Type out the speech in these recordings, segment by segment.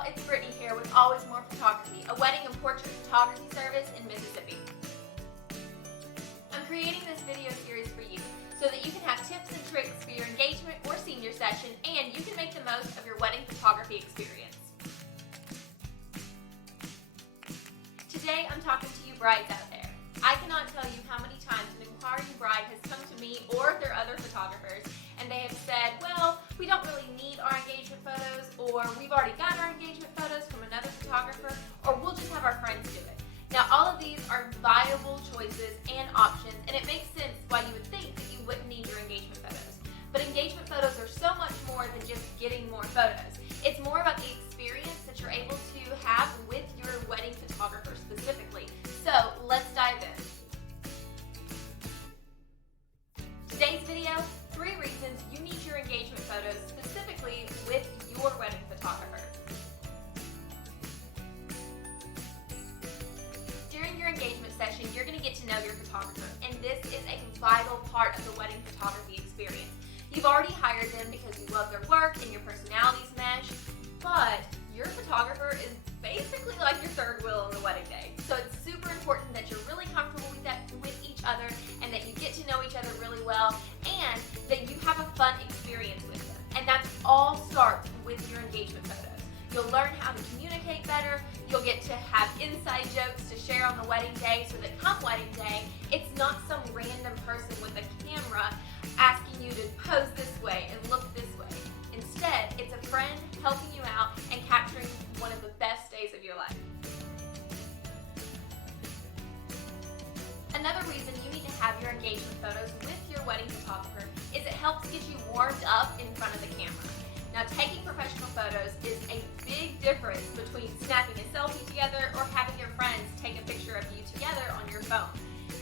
y'all, it's Brittany here with Always More Photography, a wedding and portrait photography service in Mississippi. I'm creating this video series for you so that you can have tips and tricks for your engagement or senior session, and you can make the most of your wedding photography experience. Today I'm talking to you brides out there. I cannot tell you how many times an inquiring bride has come to me or their other photographers and they have said, well, we don't really need our engagement photos, or we've already got our engagement photos from another photographer, or we'll just have our friends do it. Now, all of these are viable choices and options, and it makes sense why you would think that you wouldn't need your engagement photos. But engagement photos are so much more than just getting more photos. It's more about the experience that you're able to have with your wedding photographer specifically. So let's dive in. Today's video, 3 reasons you need your engagement photos specifically with your wedding photographer. During your engagement session, you're going to get to know your photographer, and this is a vital part of the wedding photography experience. You've already hired them because you love their work and your personalities mesh, but your photographer is basically like your third wheel on the wedding day. So it's super important that you're really comfortable with each other, and that you get to know each other really well, and that you have a fun experience with them. And that all starts with your engagement photos. You'll learn how to communicate better. You'll get to have inside jokes to share on the wedding day, so that come wedding day, it's not some random person with a camera asking you to pose this way and look this way. Instead, it's a friend helping you out and capturing one of the best days of your life. Another reason you need to have your engagement photos with your wedding photographer is it helps get you warmed up in front of the camera. Now, taking professional photos is a big difference between snapping a selfie together or having your friends take a picture of you together on your phone.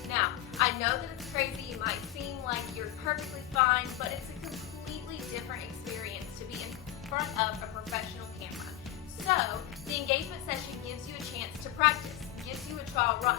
Now, I know that it's crazy, it might seem like you're perfectly fine, but it's a completely different experience to be in front of a professional camera. So, the engagement session gives you a chance to practice, gives you a trial run.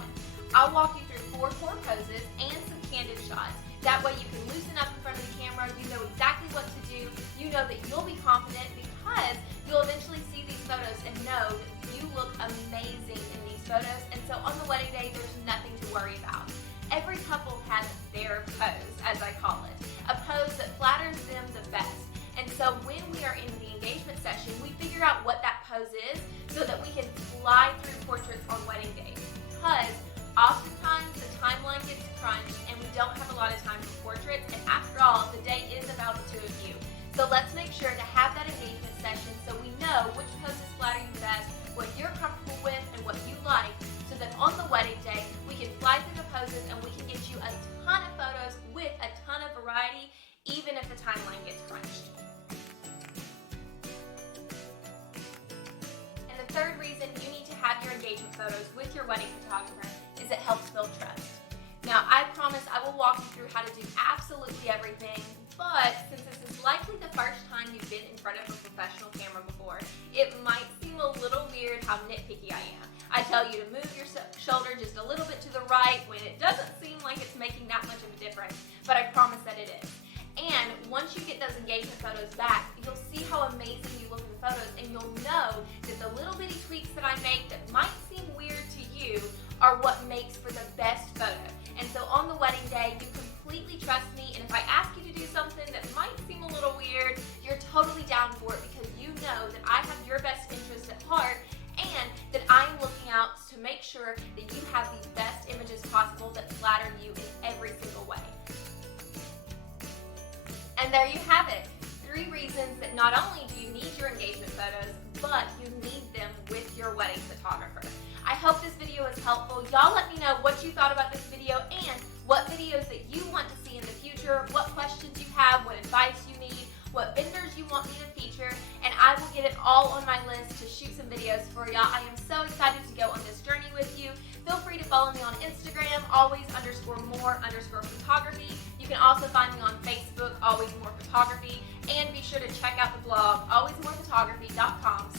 I'll walk you through 4 core poses and some candid shots. That way you can loosen up in front of the camera, you know exactly what to do, you know that you'll be confident because you'll eventually see these photos and know that you look amazing in these photos, and so on the wedding day there's nothing to worry about. Every couple has their pose, as I call it, a pose that flatters them the best. And so when we are in the engagement session, we figure out what that pose is so that we can fly through portraits on wedding day. Because oftentimes the timeline gets crunched and we don't have a lot of time for portraits, and after all, the day is about the 2 of you. So let's make sure to have that engagement session so we know which poses flatter you best, what you're comfortable with, and what you like, so that on the wedding day we can fly through the poses and we can get you a ton of photos with a ton of variety, even if the timeline gets crunched. And the third reason you need to have your engagement photos with your wedding photographer is it helps build trust. Now, I promise I will walk you through how to do absolutely everything, but since this is likely the first time you've been in front of a professional camera before, it might seem a little weird how nitpicky I am. I tell you to move your shoulder just a little bit to the right when it doesn't seem like it's making that much of a difference, but I promise that it is. And once you get those engagement photos back, you'll see how amazing you look in the photos, and you'll know that the little bitty tweaks that I make that might seem weird to you are what makes for the best photo. And so on the wedding day, you completely trust me, and if I ask you to do something that might seem a little weird, you're totally down for it because you know that I have your best interest at heart, and that I'm looking out to make sure that you have the best images possible that flatter you in every single way. And there you have it, 3 reasons that not only do you need your engagement photos, but you need them with your wedding photographer. I hope this video is helpful. Y'all let me know what you thought about this video and what videos that you want to see in the future, what questions you have, what advice you need, what vendors you want me to feature, and I will get it all on my list to shoot some videos for y'all. I am so excited to go on this journey with you. Feel free to follow me on Instagram, always_more_photography. You can also find me on Facebook, Always More Photography, and be sure to check out the blog, alwaysmorephotography.com/